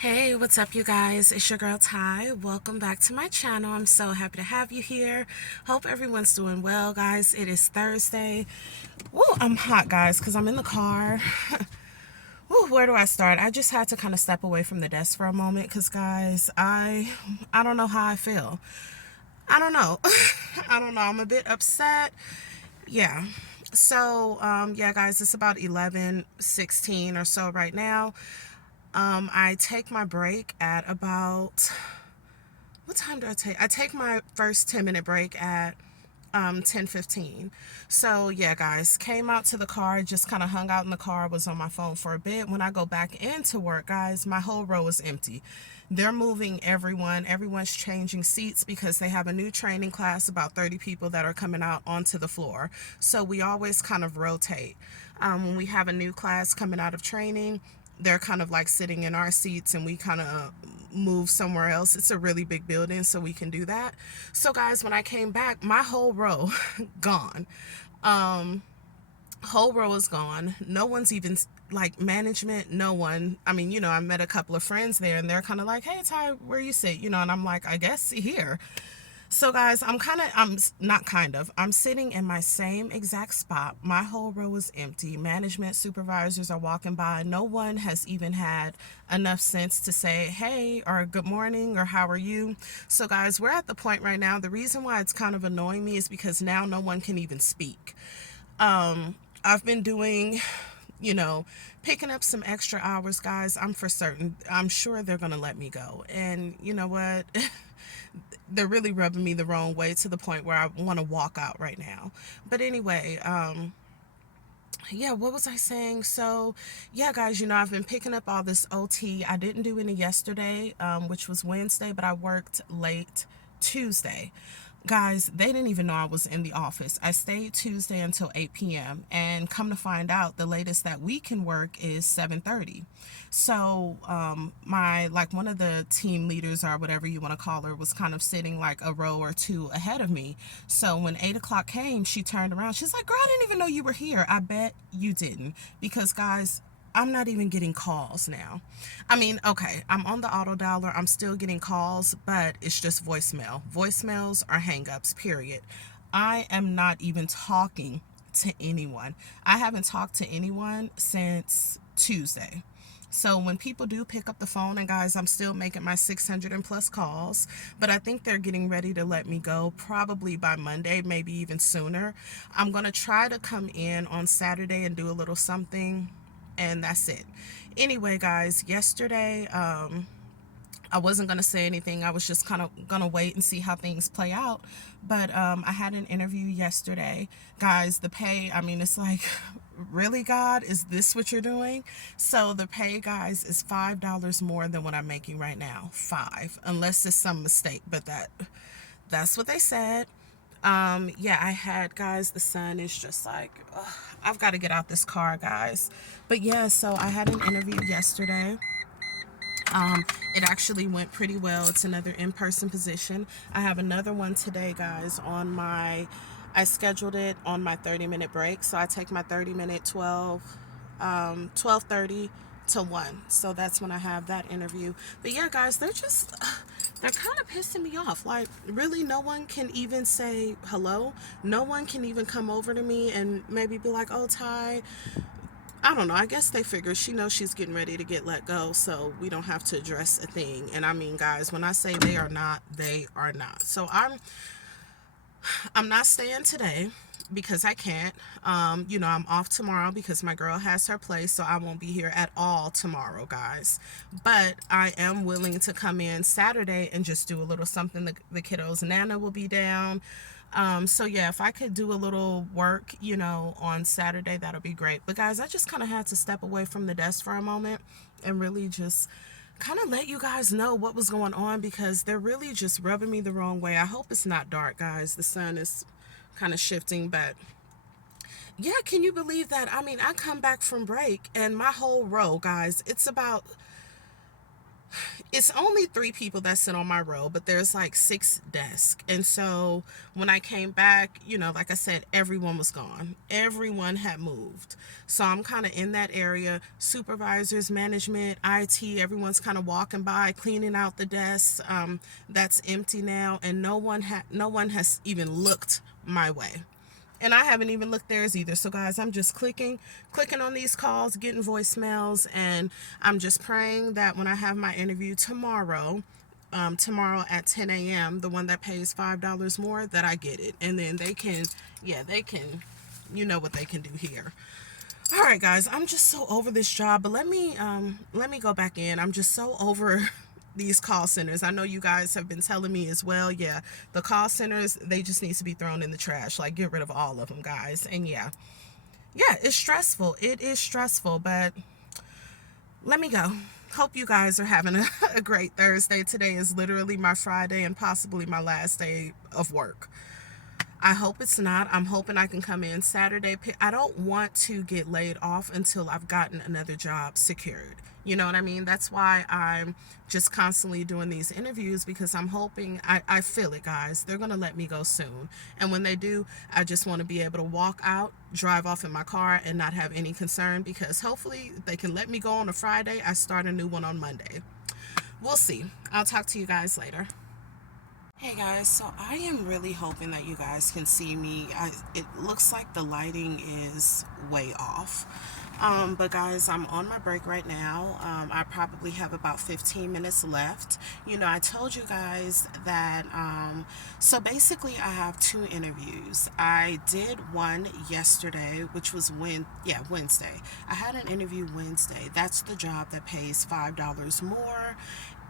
Hey, what's up, you guys? It's your girl Ty. Welcome back to my channel. I'm so happy to have you here. Hope everyone's doing well, guys. It is Thursday. Oh, I'm hot, guys, because I'm in the car. Ooh, where do I start? I just had to kind of step away from the desk for a moment because, guys, I don't know how I feel. I don't know. I don't know. I'm a bit upset. Yeah. So, yeah, guys, it's about 11:16 or so right now. I take my break at about, what time do I take? I take my first 10-minute break at 10:15. So yeah, guys, came out to the car, just kind of hung out in the car, was on my phone for a bit. When I go back into work, guys, my whole row is empty. They're moving everyone. Everyone's changing seats because they have a new training class, about 30 people that are coming out onto the floor. So we always kind of rotate. When we have a new class coming out of training, they're kind of like sitting in our seats and we kind of move somewhere else. It's a really big building, so we can do that. So guys, when I came back, my whole row gone. um Whole row is gone. No one's even, like, management, no one. I mean, I met a couple of friends there and they're kind of like, hey Ty, where you sit, and I'm like, I guess here. So guys, I'm not kind of, I'm sitting in my same exact spot. My whole row is empty. Management supervisors are walking by. No one has even had enough sense to say, hey, or good morning, or how are you? So guys, we're at the point right now. The reason why it's kind of annoying me is because now no one can even speak. I've been doing, you know, picking up some extra hours, guys. I'm sure they're going to let me go. And you know what? They're really rubbing me the wrong way to the point where I want to walk out right now. But anyway, yeah, what was I saying? So, yeah, guys, I've been picking up all this OT. I didn't do any yesterday, which was Wednesday, but I worked late Tuesday. Guys, they didn't even know I was in the office. I stayed Tuesday until 8 p.m. and come to find out, the latest that we can work is 7:30. So, my, like, one of the team leaders, or whatever you want to call her, was kind of sitting like a row or two ahead of me. So when 8 o'clock came, she turned around. She's like, girl, I didn't even know you were here. I bet you didn't. Because, guys, I'm not even getting calls now. I mean, okay, I'm on the auto dialer. I'm still getting calls, but it's just voicemail. Voicemails are hangups, period. I am not even talking to anyone. I haven't talked to anyone since Tuesday. So when people do pick up the phone, and guys, I'm still making my 600 and plus calls, but I think they're getting ready to let me go probably by Monday, maybe even sooner. I'm going to try to come in on Saturday and do a little something, and that's it. Anyway, guys, yesterday, I wasn't going to say anything. I was just kind of going to wait and see how things play out. But I had an interview yesterday. Guys, the pay, I mean, it's like, really, God? Is this what you're doing? So the pay, guys, is $5 more than what I'm making right now. Five, unless it's some mistake. But that's what they said. Yeah, I had, guys, the sun is just like, ugh, I've got to get out this car, guys. But yeah, so I had an interview yesterday. It actually went pretty well. It's another in-person position. I have another one today, guys, I scheduled it on my 30-minute break. So I take my 30-minute 12:30 to 1. So that's when I have that interview. But yeah, guys, they're kind of pissing me off. Like, really, no one can even say hello. No one can even come over to me and maybe be like, oh, Ty, I don't know. I guess they figure she knows she's getting ready to get let go, so we don't have to address a thing. And I mean, guys, when I say they are not, they are not. So I'm not staying today because I can't. I'm off tomorrow because my girl has her place, so I won't be here at all tomorrow, guys. But I am willing to come in Saturday and just do a little something. The kiddos' Nana will be down. So yeah, if I could do a little work, on Saturday, that'll be great. But guys, I just kind of had to step away from the desk for a moment and really just kind of let you guys know what was going on, because they're really just rubbing me the wrong way. I hope it's not dark, guys. The sun is kind of shifting, but yeah, can you believe that? I mean, I come back from break and my whole row, guys, it's about it's only 3 people that sit on my row, but there's like 6 desks. And so when I came back, like I said, everyone was gone. Everyone had moved. So I'm kind of in that area. Supervisors, management, IT, everyone's kind of walking by, cleaning out the desks. That's empty now, and no one has even looked my way. And I haven't even looked theirs either. So guys, I'm just clicking on these calls, getting voicemails, and I'm just praying that when I have my interview tomorrow at 10 a.m., the one that pays $5 more, that I get it. And then they can, you know what they can do here. All right, guys, I'm just so over this job, but let me go back in. I'm just so over these call centers. I know you guys have been telling me as well. Yeah, the call centers, they just need to be thrown in the trash. Like, get rid of all of them, guys. And yeah, it's stressful. It is stressful, but let me go. Hope you guys are having a great Thursday. Today is literally my Friday and possibly my last day of work. I hope it's not. I'm hoping I can come in Saturday. I don't want to get laid off until I've gotten another job secured. You know what I mean? That's why I'm just constantly doing these interviews, because I'm hoping, I feel it, guys. They're going to let me go soon. And when they do, I just want to be able to walk out, drive off in my car, and not have any concern, because hopefully they can let me go on a Friday. I start a new one on Monday. We'll see. I'll talk to you guys later. Hey guys, so I am really hoping that you guys can see me. It looks like the lighting is way off. But guys, I'm on my break right now. I probably have about 15 minutes left. I told you guys that, so basically I have 2 interviews. I did one yesterday, which was Wednesday. I had an interview Wednesday. That's the job that pays $5 more.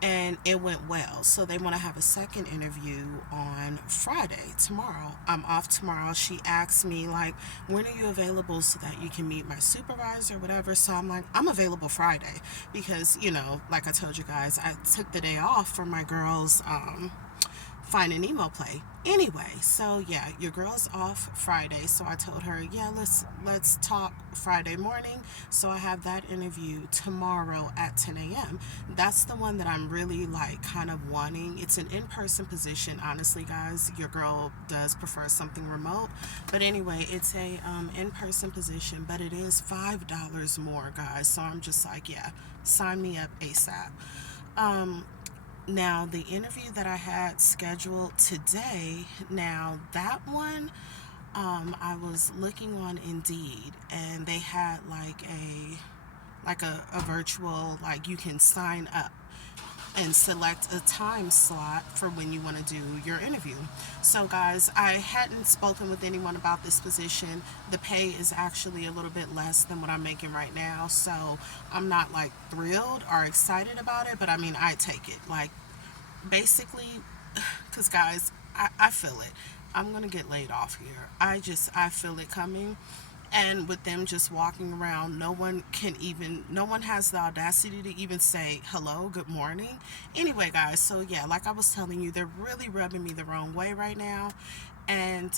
And it went well. So they want to have a second interview on Friday, tomorrow. I'm off tomorrow. She asked me, like, when are you available so that you can meet my supervisor or whatever. So I'm like, I'm available Friday, because, like I told you guys, I took the day off for my girls' Find an Emo play. Anyway, so yeah, your girl's off Friday, so I told her, yeah, let's talk Friday morning. So I have that interview tomorrow at 10 a.m. That's the one that I'm really like kind of wanting. It's an in-person position, honestly, guys. Your girl does prefer something remote, but anyway, it's a in-person position, but it is $5 more, guys. So I'm just like, yeah, sign me up ASAP. Now, the interview that I had scheduled today, now that one, I was looking on Indeed, and they had like a virtual, like, you can sign up and select a time slot for when you want to do your interview. So guys, I hadn't spoken with anyone about this position. The pay is actually a little bit less than what I'm making right now, so I'm not like thrilled or excited about it, but I mean, I take it. Like, basically, because guys, I feel it. I'm gonna get laid off here. I feel it coming. And with them just walking around, no one has the audacity to even say hello, good morning. Anyway, guys, so yeah, like I was telling you, they're really rubbing me the wrong way right now. And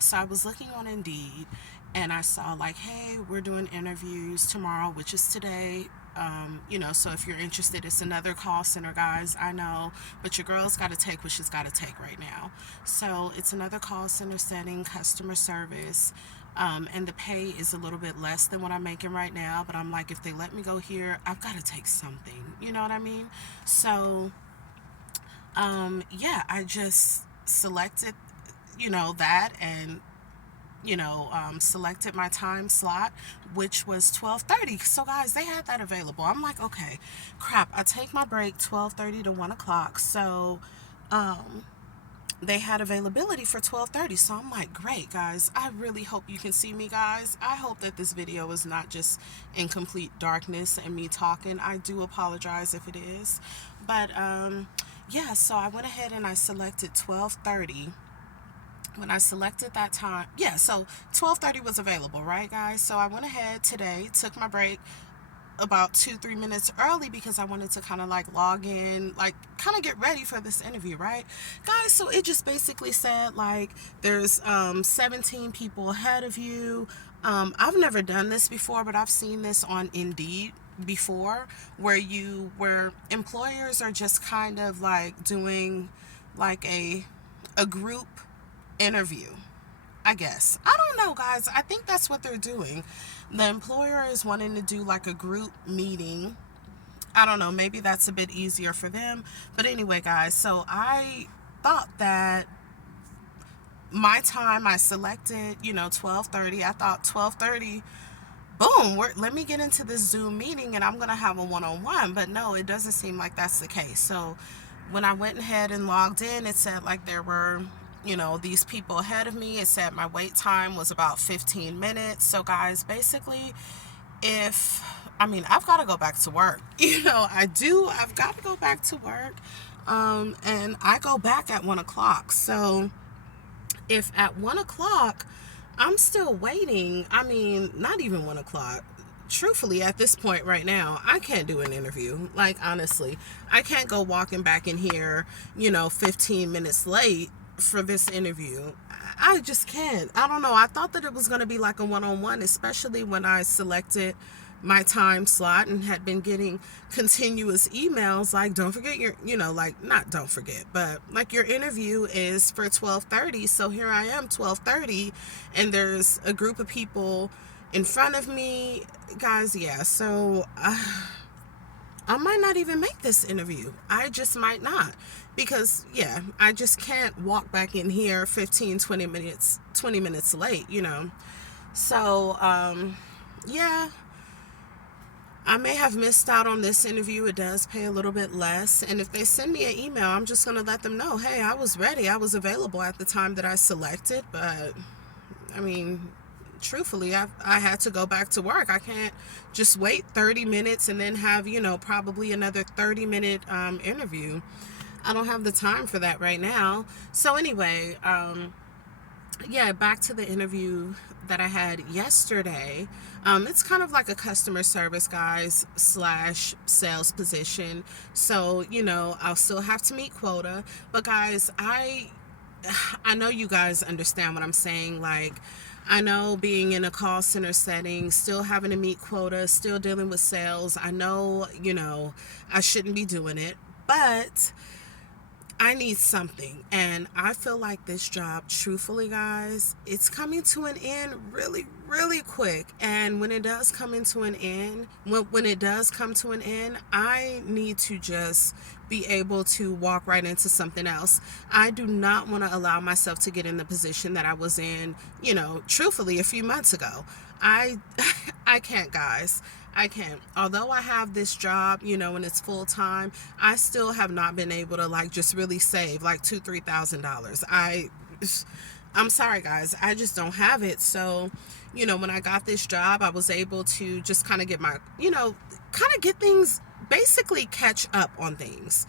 so I was looking on Indeed, and I saw like, hey, we're doing interviews tomorrow, which is today. So if you're interested, it's another call center, guys, I know, but your girl's got to take what she's got to take right now. So it's another call center setting, customer service, and the pay is a little bit less than what I'm making right now, but I'm like, if they let me go here, I've got to take something, you know what I mean? So, yeah, I just selected, that, and selected my time slot, which was 12:30. So guys, they had that available. I'm like, okay, crap, I take my break 12:30 to 1 o'clock. So they had availability for 12:30. So I'm like, great, guys. I really hope you can see me, guys. I hope that this video is not just in complete darkness and me talking. I do apologize if it is. But yeah, so I went ahead and I selected 12:30. When I selected that time, yeah, so 12:30 was available, right, guys? So I went ahead today, took my break about 2-3 minutes early, because I wanted to kind of like log in, like kind of get ready for this interview, right, guys? So it just basically said like, there's 17 people ahead of you. I've never done this before, but I've seen this on Indeed before, where employers are just kind of like doing like a group interview, I guess. I don't know, guys. I think that's what they're doing. The employer is wanting to do like a group meeting. I don't know, maybe that's a bit easier for them. But anyway, guys, so I thought that my time, I selected, 12:30. I thought 12:30, boom, let me get into this Zoom meeting and I'm going to have a one-on-one. But no, it doesn't seem like that's the case. So when I went ahead and logged in, it said like there were, these people ahead of me. It said my wait time was about 15 minutes. So guys, basically, I've got to go back to work. I've got to go back to work. And I go back at 1 o'clock. So if at 1 o'clock I'm still waiting, not even 1 o'clock. Truthfully, at this point right now, I can't do an interview. Like, honestly, I can't go walking back in here, 15 minutes late for this interview. I just can't. I don't know. I thought that it was going to be like a one-on-one, especially when I selected my time slot and had been getting continuous emails like, don't forget your, not don't forget, but like your interview is for 12:30. So here I am, 12:30, and there's a group of people in front of me, guys. Yeah, so I might not even make this interview. I just might not, because I just can't walk back in here 20 minutes late, So I may have missed out on this interview. It does pay a little bit less. And if they send me an email, I'm just going to let them know, hey, I was ready. I was available at the time that I selected. But, truthfully, I had to go back to work. I can't just wait 30 minutes and then have, probably another 30-minute interview. I don't have the time for that right now. So anyway, back to the interview that I had yesterday. It's kind of like a customer service, guys, / sales position. So, I'll still have to meet quota. But guys, I know you guys understand what I'm saying. Like, I know being in a call center setting, still having to meet quota, still dealing with sales. I know, I shouldn't be doing it, but I need something. And I feel like this job, truthfully, guys, it's coming to an end really, really quick. And when it does come to an end, I need to just be able to walk right into something else. I do not want to allow myself to get in the position that I was in, truthfully, a few months ago. I can't, guys. I can't. Although I have this job, and it's full time, I still have not been able to like just really save like $2,000-3,000. I'm sorry, guys. I just don't have it. So, when I got this job, I was able to just kind of get my, get things, basically catch up on things.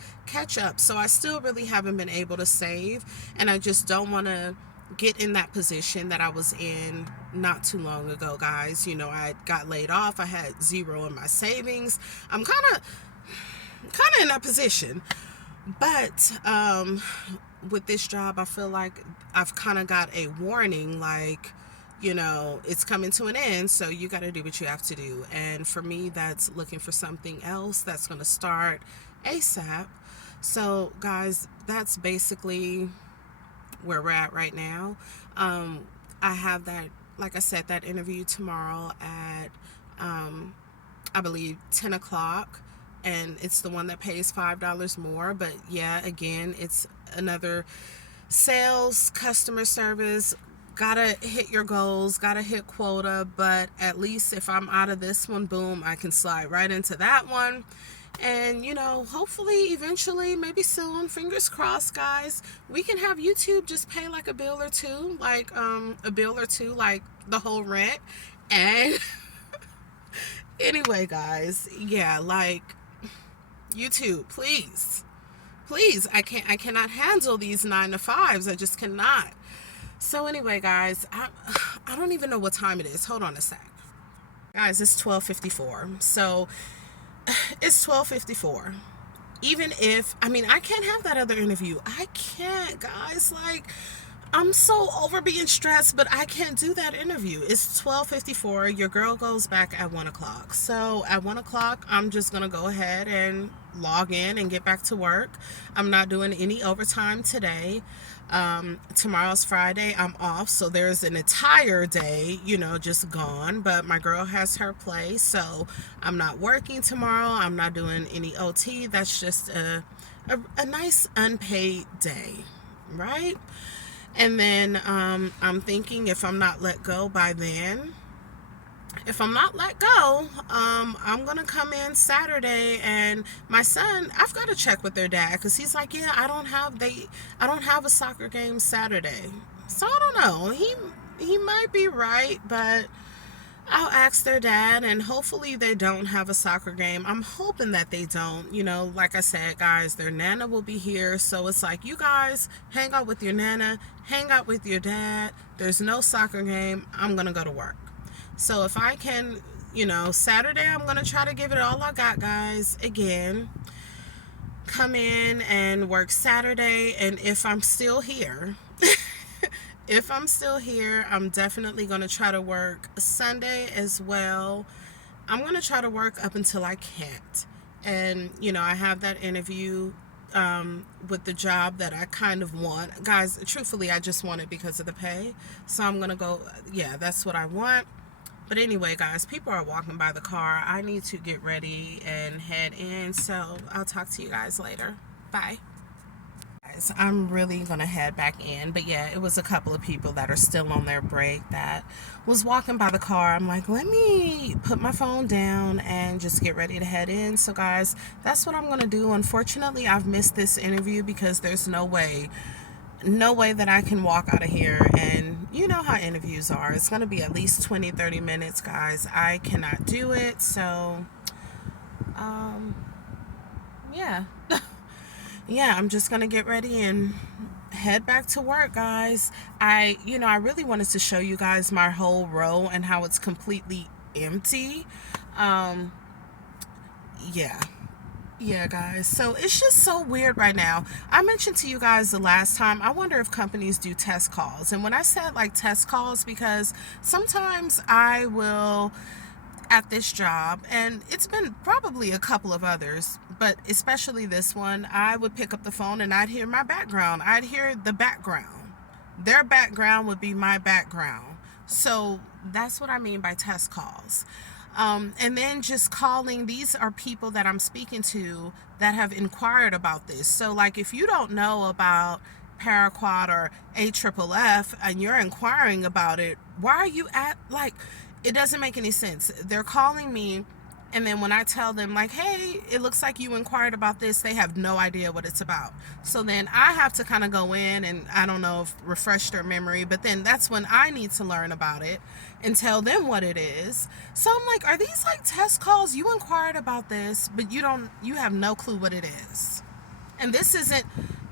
So I still really haven't been able to save, and I just don't want to get in that position that I was in not too long ago, guys. I got laid off. I had zero in my savings. I'm kind of in that position. But with this job, I feel like I've kind of got a warning, like, it's coming to an end, so you got to do what you have to do. And for me, that's looking for something else that's going to start ASAP. So, guys, that's basically where we're at right now. I have that, like I said, that interview tomorrow at, I believe, 10 o'clock. And it's the one that pays $5 more. But again, it's another sales, customer service. Gotta hit your goals, gotta hit quota. But at least if I'm out of this one, boom, I can slide right into that one. And, hopefully, eventually, maybe soon, fingers crossed, guys, we can have YouTube just pay like a bill or two, like the whole rent. And anyway, guys, like, YouTube, please, I cannot handle these 9 to 5s. I just cannot. So anyway, guys, I don't even know what time it is. Hold on a sec. Guys, it's 12:54. So it's 12:54. Even if, I can't have that other interview. I can't, guys. Like, I'm so over being stressed, but I can't do that interview. It's 12:54. Your girl goes back at 1 o'clock. So at 1 o'clock, I'm just going to go ahead and log in and get back to work. I'm not doing any overtime today. Tomorrow's Friday. I'm off. So there's an entire day, just gone. But my girl has her play. So I'm not working tomorrow. I'm not doing any OT. That's just a nice unpaid day, right? And then I'm thinking if I'm not let go by then, I'm going to come in Saturday, and my son, I've got to check with their dad because he's like, yeah, I don't have a soccer game Saturday. So I don't know. He might be right, but I'll ask their dad, and hopefully they don't have a soccer game. I'm hoping that they don't. Like I said, guys, their Nana will be here. So it's like, you guys hang out with your Nana, hang out with your dad. There's no soccer game. I'm going to go to work. So if I can, Saturday, I'm going to try to give it all I got, guys. Again, come in and work Saturday. And if I'm still here... If I'm still here, I'm definitely going to try to work Sunday as well. I'm going to try to work up until I can't. And, I have that interview with the job that I kind of want. Guys, truthfully, I just want it because of the pay. So I'm going to go, yeah, that's what I want. But anyway, guys, people are walking by the car. I need to get ready and head in. So I'll talk to you guys later. Bye. I'm really gonna head back in, but yeah, it was a couple of people that are still on their break that was walking by the car. I'm like, let me put my phone down and just get ready to head in. So guys, that's what I'm gonna do. Unfortunately, I've missed this interview because there's no way that I can walk out of here. And you know how interviews are, it's gonna be at least 20-30 minutes, guys. I cannot do it. So yeah. Yeah, I'm just gonna get ready and head back to work, guys. I really wanted to show you guys my whole row and how it's completely empty. Yeah, guys. So it's just so weird right now. I mentioned to you guys the last time, I wonder if companies do test calls. And when I said like test calls, because sometimes I will, at this job, and it's been probably a couple of others, but especially this one, I would pick up the phone and I'd hear my background. I'd hear the background. Their background would be my background. So that's what I mean by test calls. And then just calling, these are people that I'm speaking to that have inquired about this. So like if you don't know about Paraquat or AFFF and you're inquiring about it, why are you it doesn't make any sense. They're calling me, and then when I tell them like, hey, it looks like you inquired about this, they have no idea what it's about. So then I have to kind of go in and, I don't know, refresh their memory, but then that's when I need to learn about it and tell them what it is. So I'm like, are these like test calls? You inquired about this, but you have no clue what it is. And this isn't,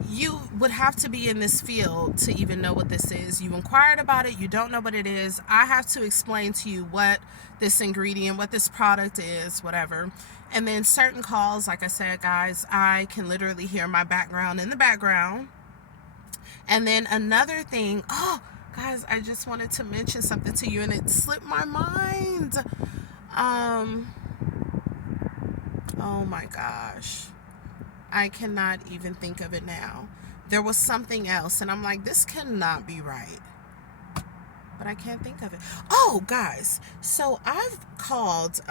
you would have to be in this field to even know what this is. You inquired about it, you don't know what it is. I have to explain to you what this ingredient, what this product is, whatever. And then certain calls, like I said, guys, I can literally hear my background in the background. And then another thing, guys, I just wanted to mention something to you and it slipped my mind. Oh my gosh. I cannot even think of it now. There was something else, and I'm like, this cannot be right. But I can't think of it. Oh, guys. So I've called,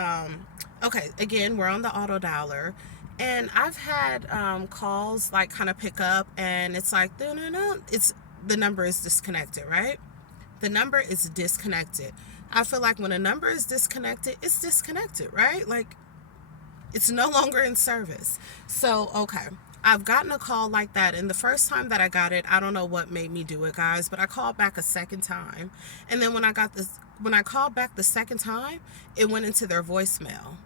okay, again, we're on the auto dialer, and I've had calls like kind of pick up, and it's like, the number is disconnected, right? The number is disconnected. I feel like when a number is disconnected, it's disconnected, right? Like, it's no longer in service. So, okay, I've gotten a call like that, and the first time that I got it, I don't know what made me do it, guys, but I called back a second time, and then when I called back the second time, it went into their voicemail.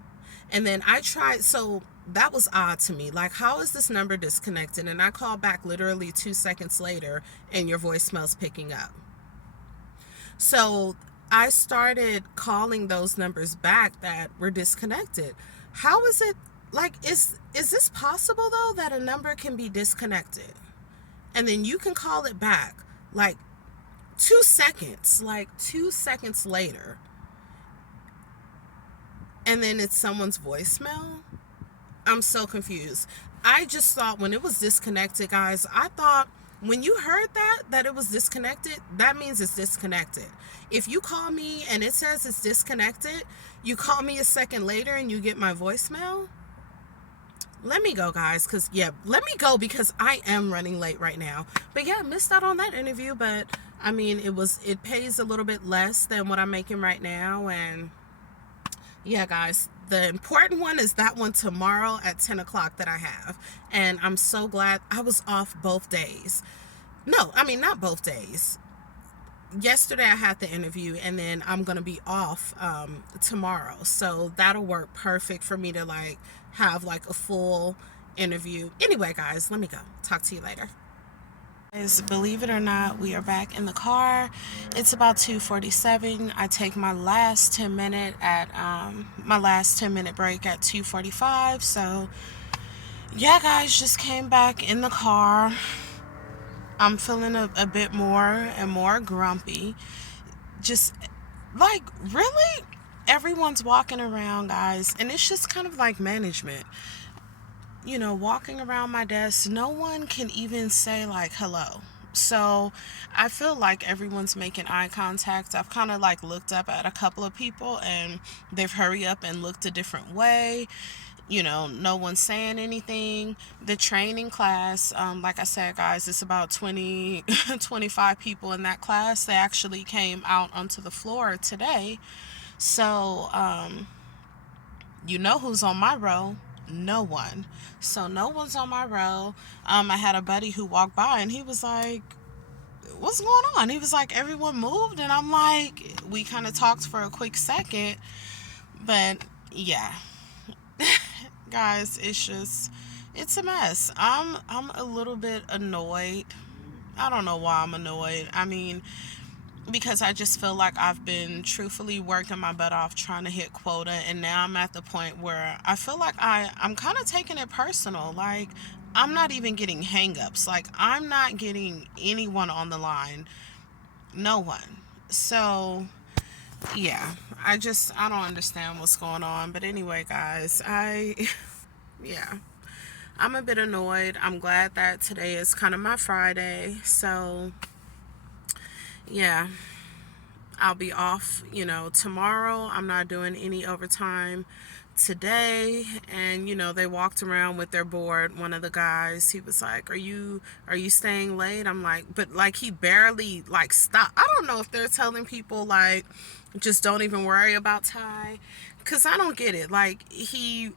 And then I tried, so that was odd to me. Like, how is this number disconnected? And I called back literally 2 seconds later, and your voicemail's picking up. So I started calling those numbers back that were disconnected. How is it, like, is this possible, though, that a number can be disconnected? And then you can call it back. Like, 2 seconds, like 2 seconds later, and then it's someone's voicemail. I'm so confused. I just thought when it was disconnected, guys, I thought when you heard that it was disconnected, that means it's disconnected. If you call me and it says it's disconnected, you call me a second later and you get my voicemail, let me go, guys, because, yeah, let me go because I am running late right now. But, yeah, missed out on that interview, but, I mean, it pays a little bit less than what I'm making right now, and, yeah, guys, the important one is that one tomorrow at 10 o'clock that I have, and I'm so glad I was off both days. No, I mean, not both days. Yesterday I had the interview, and then I'm gonna be off tomorrow, so that'll work perfect for me to like have like a full interview. Anyway, guys, let me go. Talk to you later. Guys, believe it or not, we are back in the car. It's about 2:47. I take my last 10-minute break at 2:45. So yeah, guys, just came back in the car. I'm feeling a bit more and more grumpy. Just like, really? Everyone's walking around, guys, and it's just kind of like management. You know, walking around my desk, no one can even say like hello. So I feel like everyone's making eye contact. I've kind of like looked up at a couple of people and they've hurried up and looked a different way. You know, no one's saying anything. The training class, like I said, guys, it's about 25 people in that class. They actually came out onto the floor today. So, you know who's on my row? No one. So no one's on my row. I had a buddy who walked by and he was like, what's going on? He was like, everyone moved. And I'm like, we kind of talked for a quick second. But yeah, guys, it's a mess. I'm a little bit annoyed. I don't know why I'm annoyed. I mean, because I just feel like I've been truthfully working my butt off trying to hit quota, and now I'm at the point where I feel like I'm kind of taking it personal. Like, I'm not even getting hang-ups. Like, I'm not getting anyone on the line. No one. So, yeah. I don't understand what's going on. But anyway, guys, yeah. I'm a bit annoyed. I'm glad that today is kind of my Friday. So, yeah, I'll be off, tomorrow. I'm not doing any overtime today. And, they walked around with their board. One of the guys, he was like, are you staying late? I'm like, but like, he barely like stopped. I don't know if they're telling people like, just don't even worry about Ty. Cause I don't get it. Like, he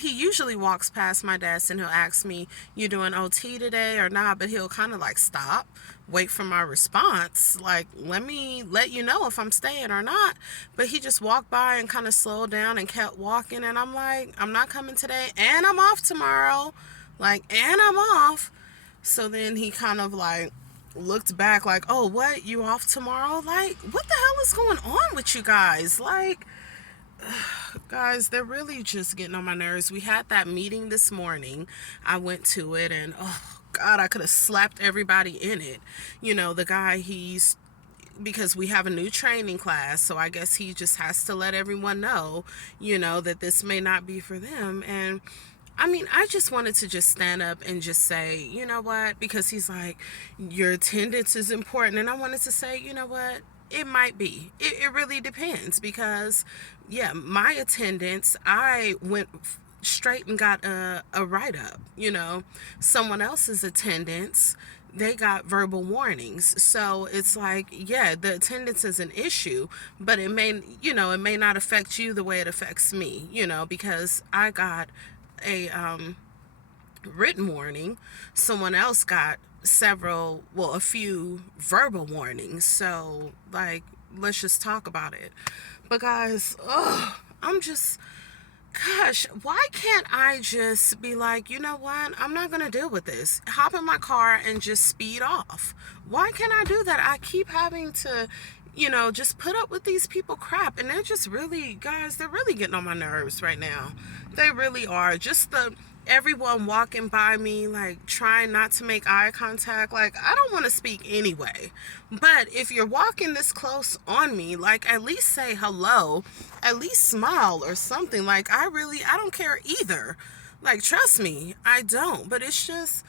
usually walks past my desk and he'll ask me, you doing OT today or not? But he'll kind of like stop, wait for my response. Like, let me let you know if I'm staying or not. But he just walked by and kind of slowed down and kept walking. And I'm like, I'm not coming today and I'm off tomorrow. Like, and I'm off. So then he kind of like looked back like, oh, what? You off tomorrow? Like, what the hell is going on with you guys? Like, guys, they're really just getting on my nerves. We had that meeting this morning. I went to it and oh God, I could have slapped everybody in it. The guy, because we have a new training class, so I guess he just has to let everyone know, that this may not be for them. And I mean, I just wanted to just stand up and just say, you know what, because he's like, your attendance is important. And I wanted to say, you know what, it might be. It really depends because, yeah, my attendance, I went straight and got a write-up. Someone else's attendance, they got verbal warnings. So it's like, yeah, the attendance is an issue, but it may not affect you the way it affects me, because I got a written warning. Someone else got a few verbal warnings. So like, let's just talk about it. But guys, gosh, why can't I just be like, you know what, I'm not gonna deal with this, hop in my car and just speed off? Why can't I do that? I keep having to just put up with these people crap, and they're just really, guys, they're really getting on my nerves right now. They really are. Just everyone walking by me, like trying not to make eye contact. Like, I don't want to speak anyway. But if you're walking this close on me, like, at least say hello, at least smile or something. Like, I don't care either. Like, trust me, I don't. But it's just,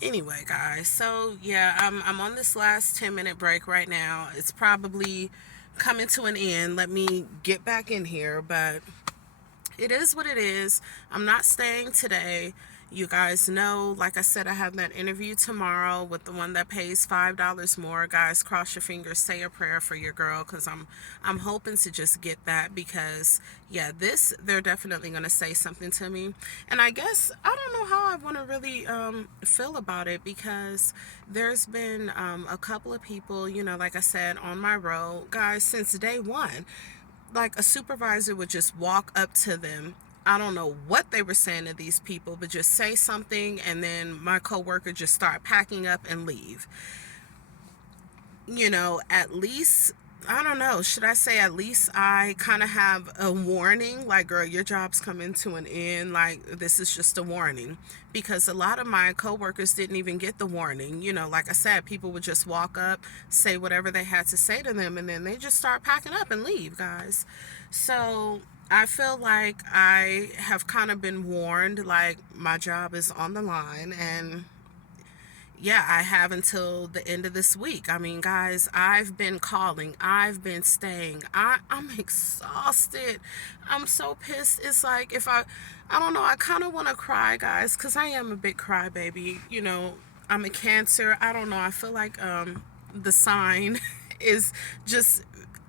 anyway, guys. So yeah, I'm on this last 10-minute break right now. It's probably coming to an end. Let me get back in here, but it is what it is. I'm not staying today. You guys know, like I said, I have that interview tomorrow with the one that pays $5 more. Guys, cross your fingers, say a prayer for your girl, because I'm hoping to just get that, because yeah, they're definitely gonna say something to me. And I guess I don't know how I want to really feel about it, because there's been a couple of people, you know, like I said, on my road, guys, since day one. Like, a supervisor would just walk up to them. I don't know what they were saying to these people, but just say something, and then my coworker just start packing up and leave. You know, at least, I don't know, should I say at least I kind of have a warning, like, girl, your job's coming to an end, like, this is just a warning. Because a lot of my coworkers didn't even get the warning. You know, like I said, people would just walk up, say whatever they had to say to them, and then they just start packing up and leave, guys. So I feel like I have kind of been warned, like, my job is on the line, and yeah, I have until the end of this week. I mean, guys, I've been calling, I've been staying. I'm exhausted. I'm so pissed. It's like, I don't know, I kind of want to cry, guys, because I am a big crybaby. You know, I'm a Cancer. I don't know. I feel like the sign is just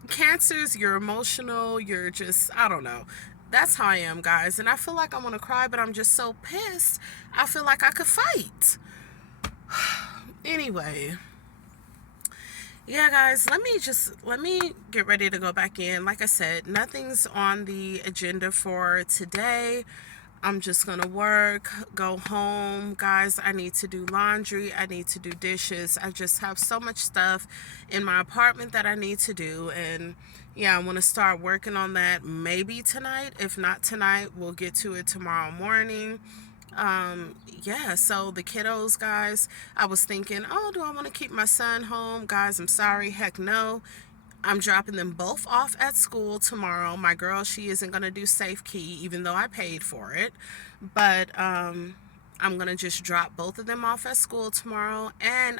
Cancers. You're emotional. You're just, I don't know. That's how I am, guys. And I feel like I want to cry, but I'm just so pissed. I feel like I could fight. Anyway, yeah, guys, let me get ready to go back in. Like I said, nothing's on the agenda for today. I'm just gonna work, go home. Guys, I need to do laundry, I need to do dishes. I just have so much stuff in my apartment that I need to do, and yeah, I want to start working on that maybe tonight. If not tonight, we'll get to it tomorrow morning. Yeah, so the kiddos, guys, I was thinking, oh, do I want to keep my son home? Guys, I'm sorry, heck no. I'm dropping them both off at school tomorrow. My girl, she isn't going to do safe key, even though I paid for it. But I'm going to just drop both of them off at school tomorrow. And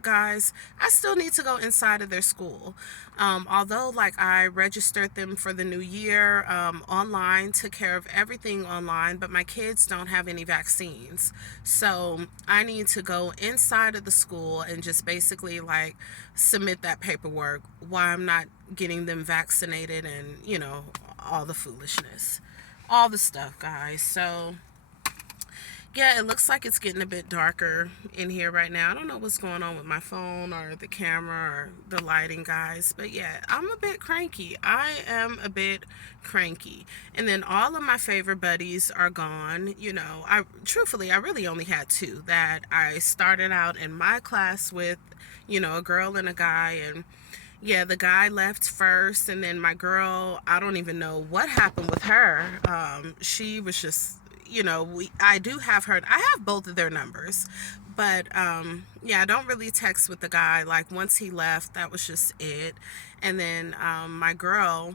guys, I still need to go inside of their school. Although, like, I registered them for the new year online, took care of everything online, but my kids don't have any vaccines. So I need to go inside of the school and just basically, like, submit that paperwork why I'm not getting them vaccinated, and, you know, all the foolishness. All the stuff, guys. So yeah, it looks like it's getting a bit darker in here right now. I don't know what's going on with my phone or the camera or the lighting, guys. But yeah, I'm a bit cranky. I am a bit cranky. And then all of my favorite buddies are gone. You know, truthfully, I really only had two that I started out in my class with, you know, a girl and a guy. And yeah, the guy left first, and then my girl, I don't even know what happened with her. She was just, you know, I do have her, I have both of their numbers, but yeah, I don't really text with the guy. Like, once he left, that was just it. And then my girl,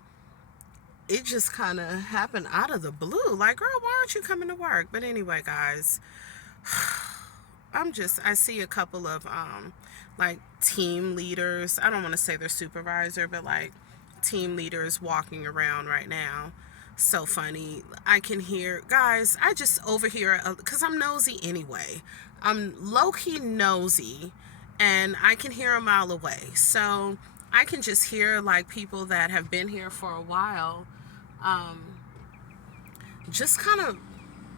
it just kind of happened out of the blue. Like, girl, why aren't you coming to work? But anyway, guys, I see a couple of like team leaders. I don't want to say they're supervisor, but like team leaders walking around right now. So funny. I can hear, guys, I just overhear, because I'm nosy anyway. I'm low-key nosy, and I can hear a mile away. So I can just hear, like, people that have been here for a while just kind of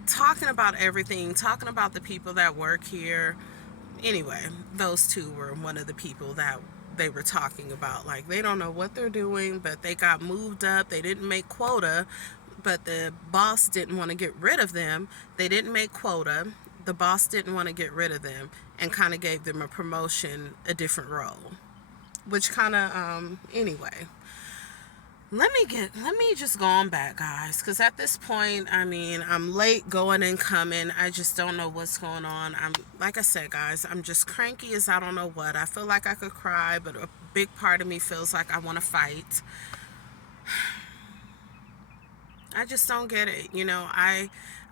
talking about everything, talking about the people that work here. Anyway, those two were one of the people that they were talking about. Like, they don't know what they're doing, but they got moved up. They didn't make quota, but the boss didn't want to get rid of them. They didn't make quota. The boss didn't want to get rid of them, and kind of gave them a promotion, a different role. Which kind of, anyway. let me just go on back, guys, because at this point, I mean, I'm late going and coming. I just don't know what's going on. I'm, like I said, guys, I'm just cranky as I don't know what. I feel like I could cry, but a big part of me feels like I want to fight. I just don't get it.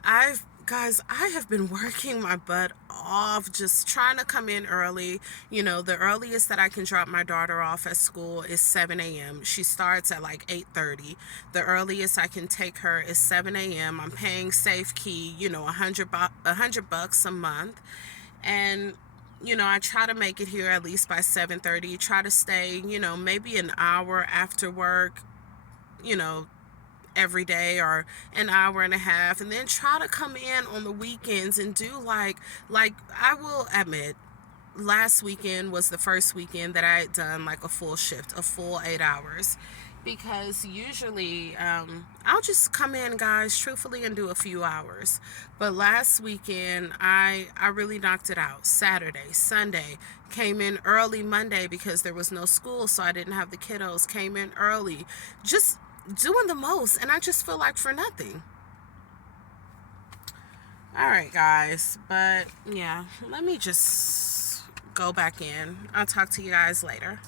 I've guys, I have been working my butt off just trying to come in early. The earliest that I can drop my daughter off at school is 7 a.m. She starts at like 8:30. The earliest I can take her is 7 a.m. I'm paying Safe Key, $100 a month. And I try to make it here at least by 7:30. Try to stay, maybe an hour after work, you know, every day, or an hour and a half, and then try to come in on the weekends and do like I will admit, last weekend was the first weekend that I had done like a full shift, a full 8 hours, because usually I'll just come in, guys, truthfully, and do a few hours. But last weekend I really knocked it out. Saturday, Sunday, came in early. Monday, because there was no school, so I didn't have the kiddos, came in early, just doing the most, and I just feel like for nothing. All right, guys, but yeah, let me just go back in. I'll talk to you guys later.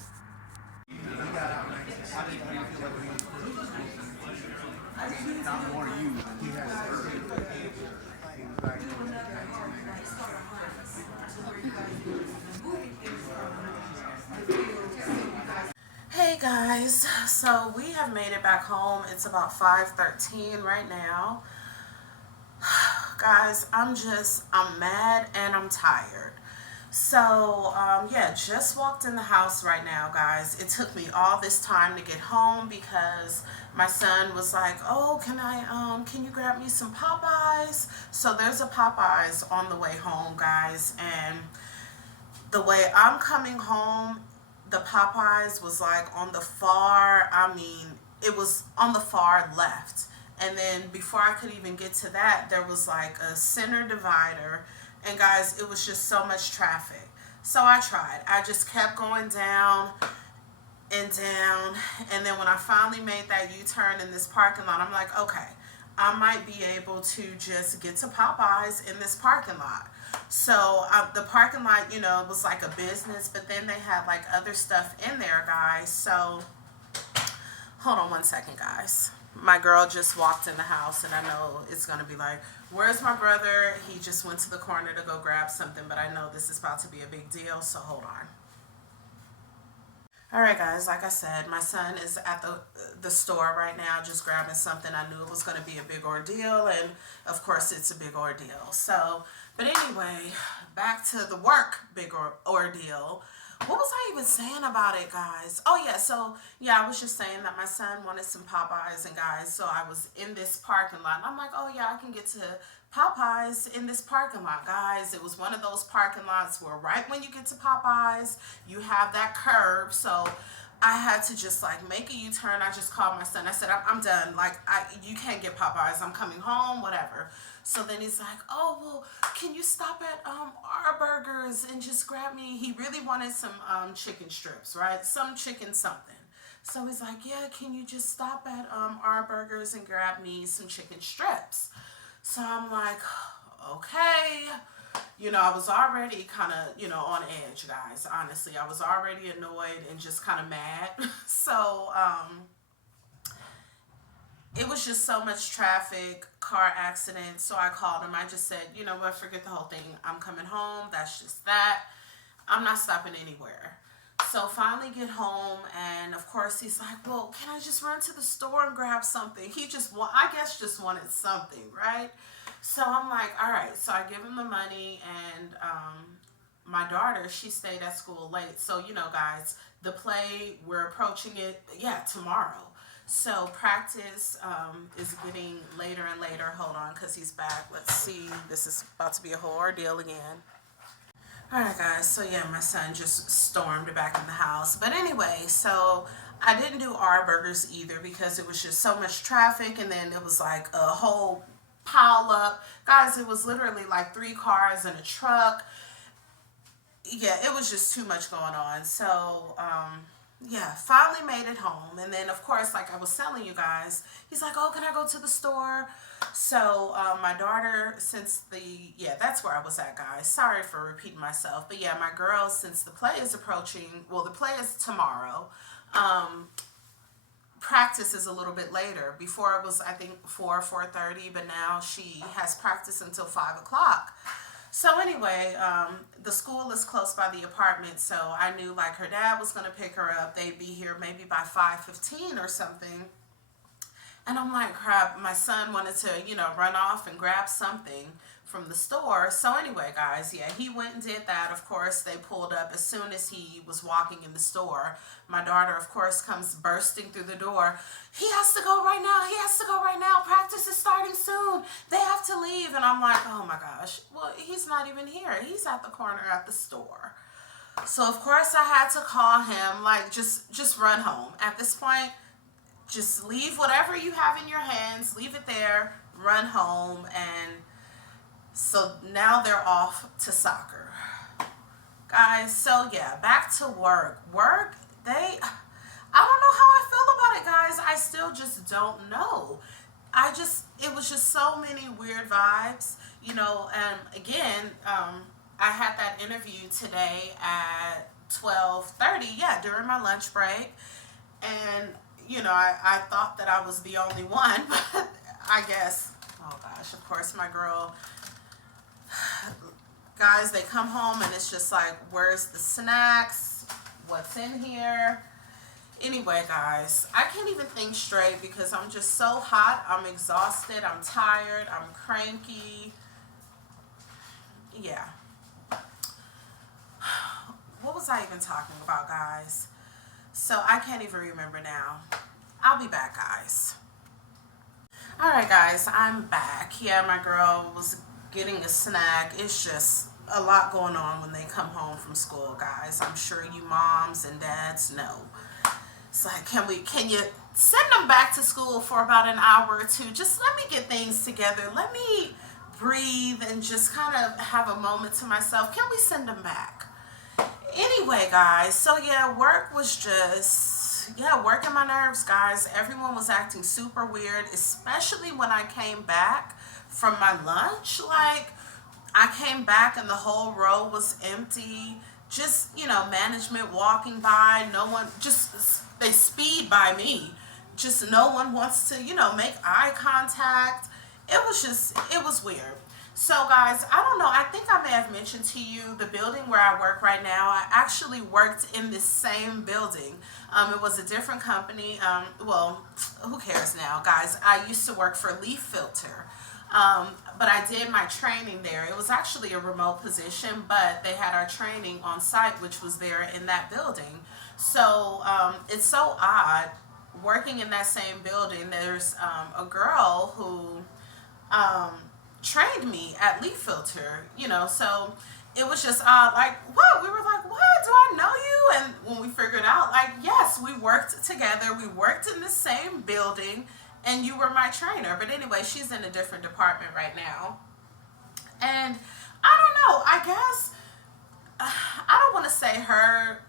Hey guys, so we have made it back home. It's about 5:13 right now. Guys, I'm mad and I'm tired. So, yeah, just walked in the house right now, guys. It took me all this time to get home because my son was like, "Oh, can you grab me some Popeyes?" So there's a Popeyes on the way home, guys, and the way I'm coming home, the Popeyes was like on the far, I mean, it was on the far left. And then before I could even get to that, there was like a center divider. And guys, it was just so much traffic. So I tried. I just kept going down and down. And then when I finally made that U-turn in this parking lot, I'm like, okay, I might be able to just get to Popeyes in this parking lot. So the parking lot, was like a business, but then they had like other stuff in there, guys. So hold on one second, guys. My girl just walked in the house, and I know it's going to be like, where's my brother? He just went to the corner to go grab something, but I know this is about to be a big deal, so hold on. All right, guys, like I said, my son is at the store right now just grabbing something. I knew it was going to be a big ordeal, and of course it's a big ordeal. So, but anyway, back to the work big ordeal. What was I even saying about it, guys? Oh, yeah, so, yeah, I was just saying that my son wanted some Popeyes, and guys, so I was in this parking lot, and I'm like, oh, yeah, I can get to Popeyes in this parking lot, guys. It was one of those parking lots where right when you get to Popeyes, you have that curve. So I had to just like make a U-turn. I just called my son. I said, I'm done. Like, you can't get Popeyes. I'm coming home, whatever. So then he's like, oh, well, can you stop at our burgers and just grab me? He really wanted some chicken strips, right? Some chicken something. So he's like, yeah, can you just stop at our burgers and grab me some chicken strips? So I'm like, okay. I was already kind of, on edge, guys. Honestly, I was already annoyed and just kind of mad. So, it was just so much traffic, car accident. So I called him. I just said, you know what, forget the whole thing. I'm coming home. That's just that. I'm not stopping anywhere. So finally get home, and of course he's like, well, can I just run to the store and grab something? He I guess just wanted something, right? So I'm like, all right. So I give him the money, and my daughter, she stayed at school late. So, guys, the play, we're approaching it, yeah, tomorrow. So practice is getting later and later. Hold on, because he's back. Let's see. This is about to be a whole ordeal again. All right, guys. So yeah, my son just stormed back in the house. But anyway, so I didn't do our burgers either because it was just so much traffic, and then it was like a whole pile up. Guys, it was literally like 3 cars and a truck. Yeah, it was just too much going on. So Yeah, finally made it home. And then, of course, like I was telling you guys, he's like, oh, can I go to the store? So, my daughter, yeah, that's where I was at, guys. Sorry for repeating myself. But yeah, my girl, since the play is approaching, well, the play is tomorrow. Um, Practice is a little bit later. Before it was, I think, 4:30, but now she has practice until 5 o'clock. So anyway, the school is close by the apartment, so I knew like her dad was gonna pick her up. They'd be here maybe by 5:15 or something. And I'm like, crap, my son wanted to, run off and grab something from the store. So anyway, guys, yeah, he went and did that. Of course, they pulled up as soon as he was walking in the store. My daughter, of course, comes bursting through the door. He has to go right now. He has to go right now. Practice is starting soon. They have to leave. And I'm like, oh my gosh. Well, he's not even here. He's at the corner at the store. So of course I had to call him, like, just run home. At this point, just leave whatever you have in your hands, leave it there, run home. And so now they're off to soccer, guys. So yeah, back to work. I don't know how I feel about it, guys. I still just don't know. It was just so many weird vibes, and again, I had that interview today at 12:30, yeah, during my lunch break. And I thought that I was the only one, but I guess, oh gosh, of course, my girl, guys, they come home and it's just like, where's the snacks? What's in here? Anyway, guys, I can't even think straight because I'm just so hot. I'm exhausted. I'm tired. I'm cranky. Yeah. What was I even talking about, guys? So I can't even remember now. I'll be back, guys. All right, guys, I'm back. Yeah, my girl was getting a snack. It's just a lot going on when they come home from school, guys. I'm sure you moms and dads know. It's like, can you send them back to school for about an hour or two? Just let me get things together. Let me breathe and just kind of have a moment to myself. Can we send them back? Anyway, guys, so yeah, work was just, yeah, working my nerves, guys. Everyone was acting super weird, especially when I came back from my lunch. Like, I came back and the whole row was empty. Just, management walking by, no one, just, they speed by me. Just no one wants to, make eye contact. It was weird. So, guys, I don't know. I think I may have mentioned to you the building where I work right now. I actually worked in this same building. It was a different company. Well, who cares now, guys? I used to work for Leaf Filter. But I did my training there. It was actually a remote position, but they had our training on site, which was there in that building. So it's so odd working in that same building. There's a girl who trained me at Leaf Filter, so it was just like, what? We were like, what? Do I know you? And when we figured out, like, yes, we worked together. We worked in the same building and you were my trainer. But anyway, she's in a different department right now. And I don't know, I guess, I don't want to say her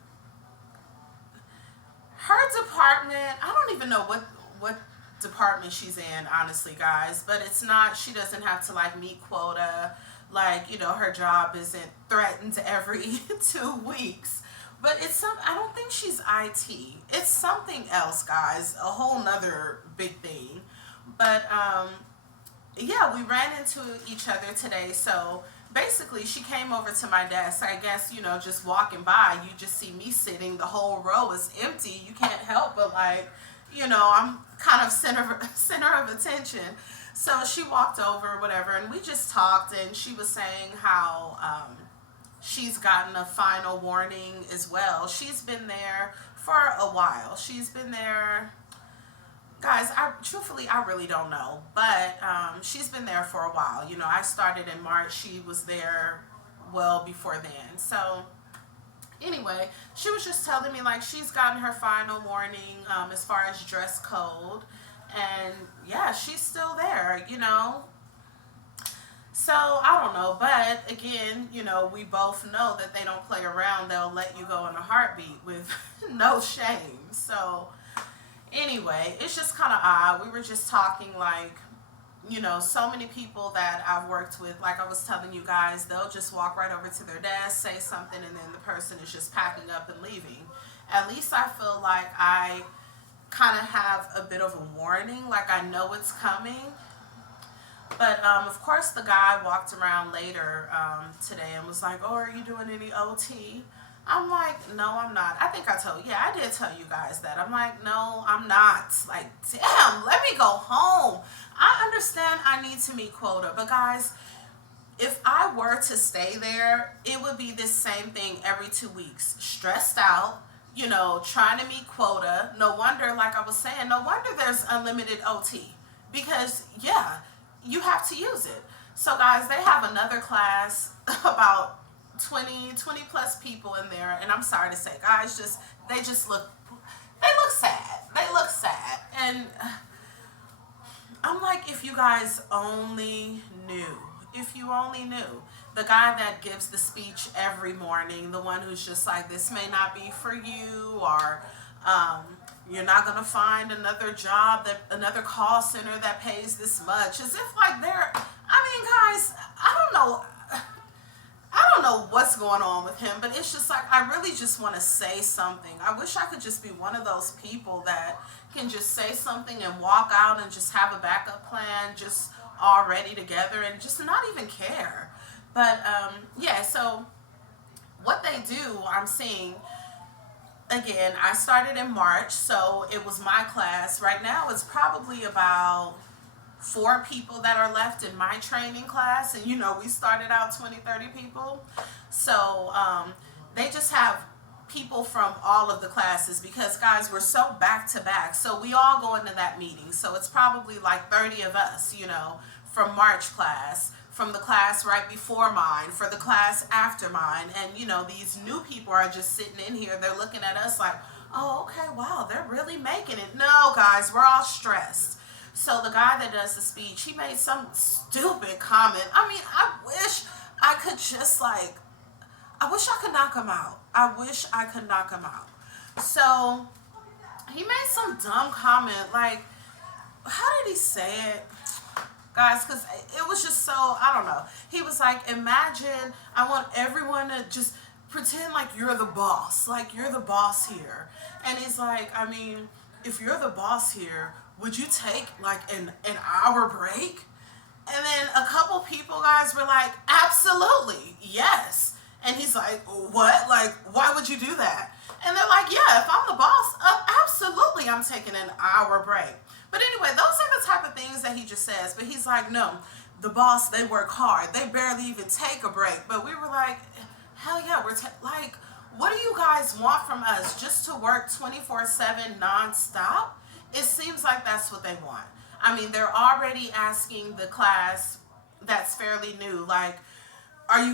department, I don't even know what department she's in, honestly, guys. But it's not, she doesn't have to like meet quota. Like, her job isn't threatened every 2 weeks. But I don't think she's IT. It's something else, guys. A whole nother big thing. But yeah, we ran into each other today. So basically, she came over to my desk. I guess, just walking by, you just see me sitting. The whole row is empty. You can't help but like, I'm kind of center of attention. So she walked over, whatever, and we just talked. And she was saying how she's gotten a final warning as well. She's been there for a while. She's been there, guys, I really don't know, but she's been there for a while. I started in March. She was there well before then. So anyway, she was just telling me like she's gotten her final warning as far as dress code, and yeah, she's still there. So I don't know, but again, we both know that they don't play around. They'll let you go in a heartbeat with no shame. So anyway, it's just kind of odd. We were just talking like, so many people that I've worked with, like I was telling you guys, they'll just walk right over to their desk, say something, and then the person is just packing up and leaving. At least I feel like I kind of have a bit of a warning, like I know it's coming. But of course, the guy walked around later today and was like, "Oh, are you doing any OT?" I'm like, "No, I'm not." I think I told, yeah, I did tell you guys that. I'm like, "No, I'm not." Like, damn, let me go home. I understand I need to meet quota, but guys, if I were to stay there, it would be this same thing every 2 weeks. Stressed out, trying to meet quota. No wonder, like I was saying, no wonder there's unlimited OT. Because, yeah, you have to use it. So, guys, they have another class, about 20 plus people in there. And I'm sorry to say, guys, they look sad. They look sad. And I'm like, if you guys only knew. If you only knew. The guy that gives the speech every morning, the one who's just like, this may not be for you, or um, you're not going to find another job, another call center that pays this much. As if like guys, I don't know what's going on with him, but it's just like I really just want to say something. I wish I could just be one of those people that can just say something and walk out and just have a backup plan just already together and just not even care. But yeah, so what they do, I'm seeing again, I started in March, so it was my class. Right now it's probably about 4 people that are left in my training class, and we started out 20, 30 people. So they just have people from all of the classes, because guys, we're so back to back, so we all go into that meeting. So it's probably like 30 of us, from March class, from the class right before mine, for the class after mine. And these new people are just sitting in here, they're looking at us like, oh, okay, wow, they're really making it. No, guys, we're all stressed. So the guy that does the speech, he made some stupid comment. I mean, I wish I could just like, I wish I could knock him out. I wish I could knock him out. So he made some dumb comment. Like, how did he say it? Guys, because it was just so, I don't know. He was like, imagine, I want everyone to just pretend like you're the boss. Like, you're the boss here. And he's like, I mean, if you're the boss here, would you take like an hour break? And then a couple people, guys, were like, absolutely, yes. And he's like, what? Like, why would you do that? And they're like, yeah, if I'm the boss, absolutely, I'm taking an hour break. But anyway, those are the type of things that he just says. But he's like, no, the boss, they work hard. They barely even take a break. But we were like, hell yeah, like, what do you guys want from us? Just to work 24/7 nonstop? It seems like that's what they want. I mean, they're already asking the class that's fairly new, like,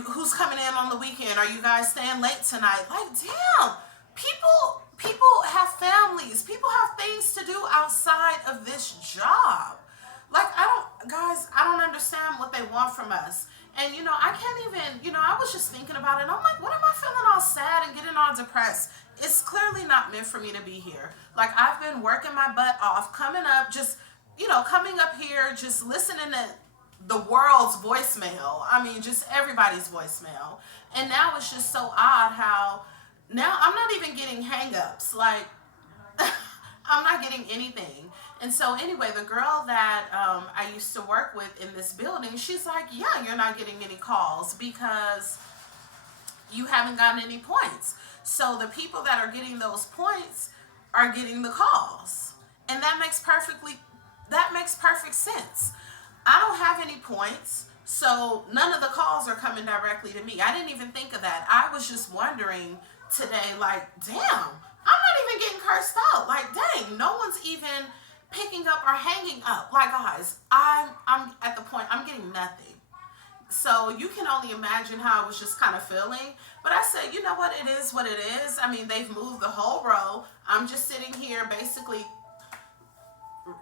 who's coming in on the weekend? Are you guys staying late tonight? Like, damn, people have families. People have things to do outside of this job. Like, I don't understand what they want from us. And, I can't even, I was just thinking about it. And I'm like, what am I feeling all sad and getting all depressed? It's clearly not meant for me to be here. Like, I've been working my butt off, coming up here, just listening to the world's voicemail. I mean, just everybody's voicemail. And now it's just so odd how now I'm not even getting hangups. Like, I'm not getting anything. And so anyway, the girl that I used to work with in this building, she's like, yeah, you're not getting any calls because you haven't gotten any points. So the people that are getting those points are getting the calls. And that makes perfect sense. I don't have any points, so none of the calls are coming directly to me. I didn't even think of that. I was just wondering today, like, damn, I'm not even getting cursed out. Like, dang, no one's even picking up or hanging up. Like, guys, I'm at the point, I'm getting nothing. So you can only imagine how I was just kind of feeling. But I said, you know what, it is what it is. I mean, they've moved the whole row. I'm just sitting here basically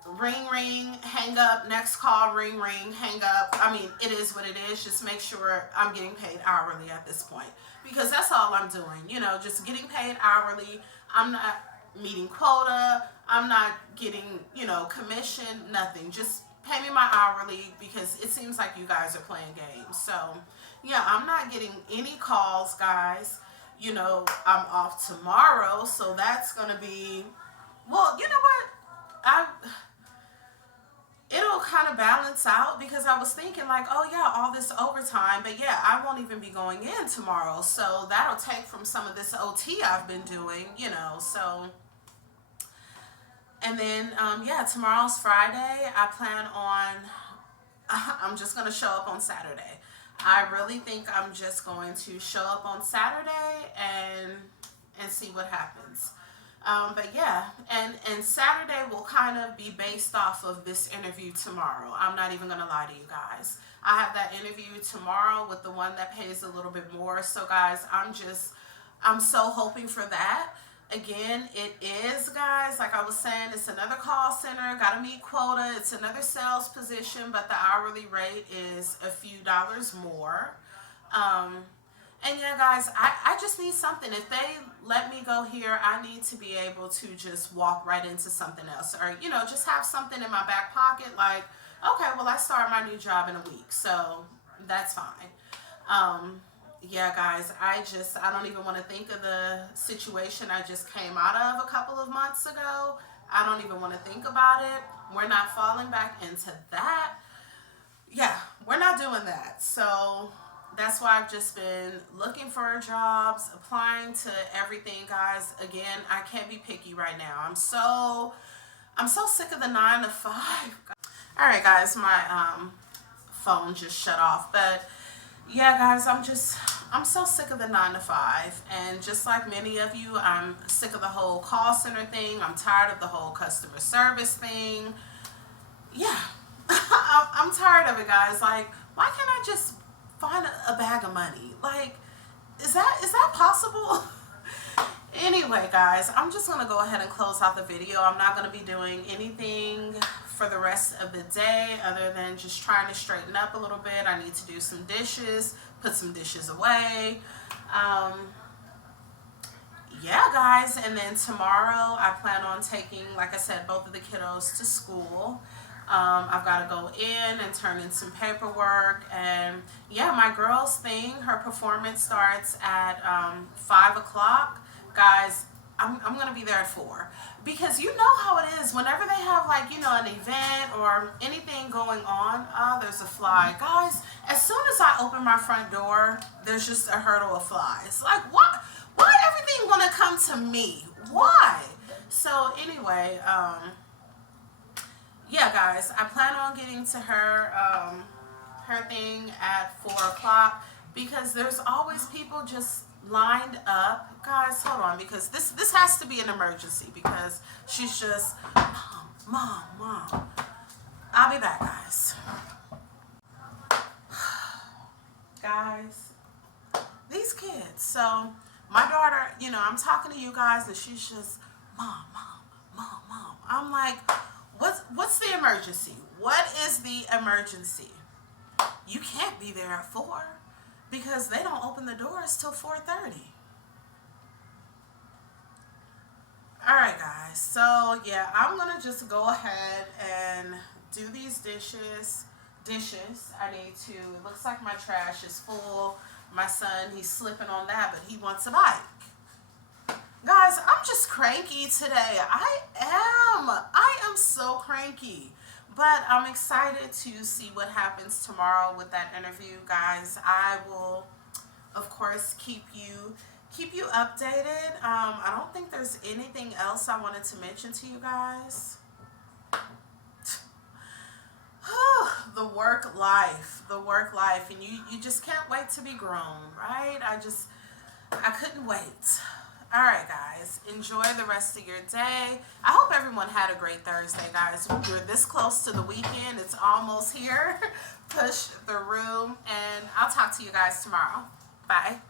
ring ring, hang up, next call, ring ring, hang up. I mean, it is what it is. Just make sure I'm getting paid hourly at this point, because that's all I'm doing, you know, just getting paid hourly. I'm not meeting quota, I'm not getting, you know, commission, nothing. Just pay me my hourly, because it seems like you guys are playing games. So yeah, I'm not getting any calls, guys. You know, I'm off tomorrow, so that's gonna be, well, you know what, I it'll kind of balance out, because I was thinking like, oh yeah, all this overtime, but yeah, I won't even be going in tomorrow, so that'll take from some of this OT I've been doing, you know. So, and then yeah, tomorrow's Friday. I plan on I'm just gonna show up on Saturday. I really think I'm just going to show up on Saturday and see what happens. But yeah, and Saturday will kind of be based off of this interview tomorrow. I'm not even gonna lie to you guys. I have that interview tomorrow with the one that pays a little bit more. So guys, I'm so hoping for that. Again, it is, guys, like I was saying, it's another call center, gotta meet quota, it's another sales position, but the hourly rate is a few dollars more. Um, and yeah, guys, I just need something. If they let me go here, I need to be able to just walk right into something else, or, you know, just have something in my back pocket, like, okay, well, I start my new job in a week, so that's fine. Yeah, guys, I don't even want to think of the situation I just came out of a couple of months ago. I don't even want to think about it. We're not falling back into that. Yeah, we're not doing that. So that's why I've just been looking for jobs, applying to everything, guys. Again, I can't be picky right now. I'm so sick of the 9 to 5. All right, guys, my phone just shut off, but yeah, guys, I'm so sick of the 9 to 5, and just like many of you, I'm sick of the whole call center thing. I'm tired of the whole customer service thing. Yeah, I'm tired of it, guys. Like, why can't I just find a bag of money? Like, is that possible? Anyway, guys, I'm just going to go ahead and close out the video. I'm not going to be doing anything for the rest of the day other than just trying to straighten up a little bit. I need to do some dishes, put some dishes away. Yeah, guys, and then tomorrow I plan on taking, like I said, both of the kiddos to school. I've got to go in and turn in some paperwork, and yeah, my girl's thing, her performance starts at 5 o'clock. Guys, I'm going to be there at 4, because you know how it is whenever they have, like, you know, an event or anything going on. Oh, there's a fly. Guys, as soon as I open my front door, there's just a hurdle of flies. Like, what? Why everything want to come to me? Why? So anyway, yeah, guys, I plan on getting to her her thing at 4 o'clock, because there's always people just lined up. Guys, hold on, because this has to be an emergency, because she's just, mom. I'll be back, guys. Guys, these kids. So my daughter, you know, I'm talking to you guys, and she's just, mom. I'm like, what's the emergency? What is the emergency? You can't be there at 4, because they don't open the doors till 4:30. All right, guys. So yeah, I'm gonna just go ahead and do these dishes. I need to. It looks like my trash is full. My son, he's slipping on that, but he wants a bike. Guys, I'm just cranky today. I am so cranky. But I'm excited to see what happens tomorrow with that interview, guys. I will, of course, keep you updated. I don't think there's anything else I wanted to mention to you guys. The work life, and you just can't wait to be grown, right? I couldn't wait. All right, guys, enjoy the rest of your day. I hope everyone had a great Thursday, guys. We're this close to the weekend. It's almost here. Push the room, and I'll talk to you guys tomorrow. Bye.